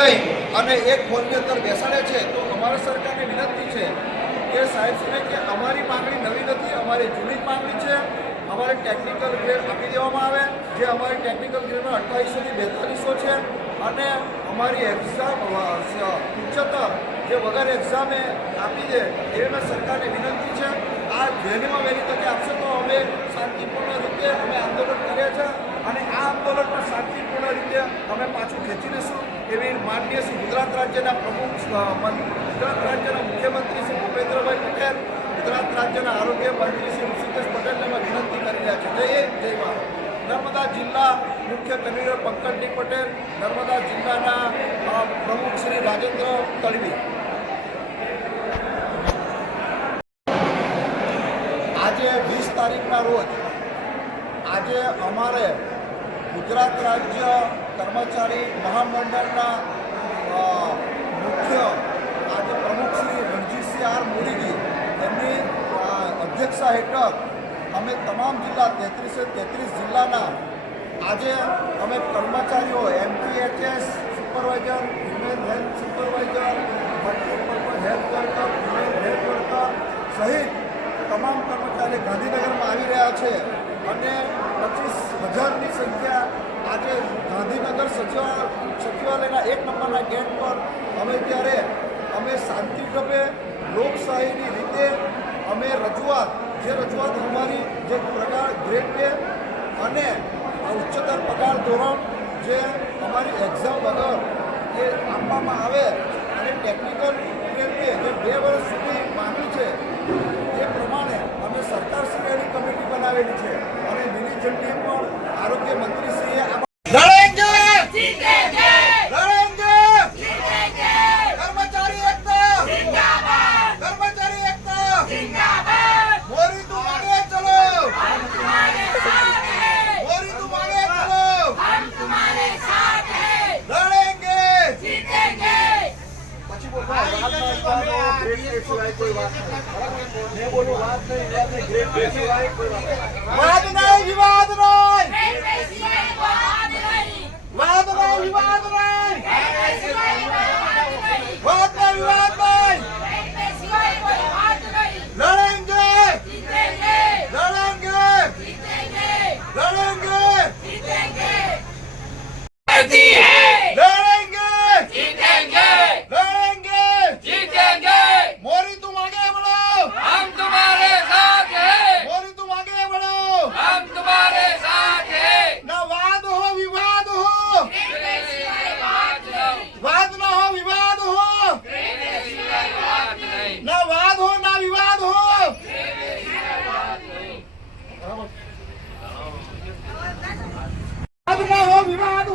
અને એક હોલની અંદર બેસાડે છે તો અમારા સરકારને વિનંતી છે કે સાહેબશ્રીને કે અમારી માંગણી નવી નથી, અમારી જૂની માંગણી છે. અમારે ટેકનિકલ ગ્રેડ આપી દેવામાં આવે, જે અમારી ટેકનિકલ ગ્રેડમાં 2800 થી 4200 છે. અને અમારી એક્ઝામ ઉચ્ચતર જે વગર એક્ઝામે આપી દે એવી અમે સરકારને વિનંતી છે. આ વહેલીમાં વહેલી તકે આપશે તો અમે શાંતિપૂર્ણ રીતે અમે આંદોલન કરીએ છીએ અને આ આંદોલનમાં શાંતિપૂર્ણ રીતે અમે પાછું ખેંચી લઈશું એવી માનનીય શ્રી ગુજરાત રાજ્યના પ્રમુખ, ગુજરાત રાજ્યના મુખ્યમંત્રી શ્રી ભૂપેન્દ્રભાઈ પટેલ, ગુજરાત રાજ્યના આરોગ્ય મંત્રી શ્રી ઋષિકેશ પટેલને અમે વિનંતી કરી રહ્યા છીએ. જય હિન્દ, જય ભારત. નર્મદા જિલ્લા મુખ્ય કન્વીનર પંકજજી પટેલ, નર્મદા જિલ્લાના પ્રમુખ શ્રી રાજેન્દ્ર તળવી. આજે 20 તારીખના રોજ આજે અમારે ગુજરાત રાજ્ય કર્મચારી મહામંડળના મુખ્ય આજે પ્રમુખ શ્રી રણજીતસિંહ આર મોદીજી એમની અધ્યક્ષતા હેઠળ અમે તમામ જિલ્લા 33 જિલ્લાના આજે અમે કર્મચારીઓ MPHS supervisor, women health supervisor, multipurpose health worker, women health worker સહિત તમામ કર્મચારી ગાંધીનગરમાં આવી રહ્યા છે અને 25,000ની સંખ્યા આજે ગાંધીનગર સચિવાલયના 1 નંબરના ગેટ પર અમે ત્યારે અમે શાંતિભરે લોકશાહીની રીતે અમે રજૂઆત અમારી જે પગાર ગ્રેડ પે અને ઉચ્ચતર પગાર ધોરણ જે અમારી એક્ઝામ વગર જે આપવામાં આવે અને ટેકનિકલ ગ્રેડ પે જે 2 વર્ષ સુધી માંગણી છે એ પ્રમાણે અમે સરકારશ્રીની કમિટી બનાવેલી છે અને લીલી ઝંડી પણ આરોગ્ય મંત્રીશ્રીએ વિવાદ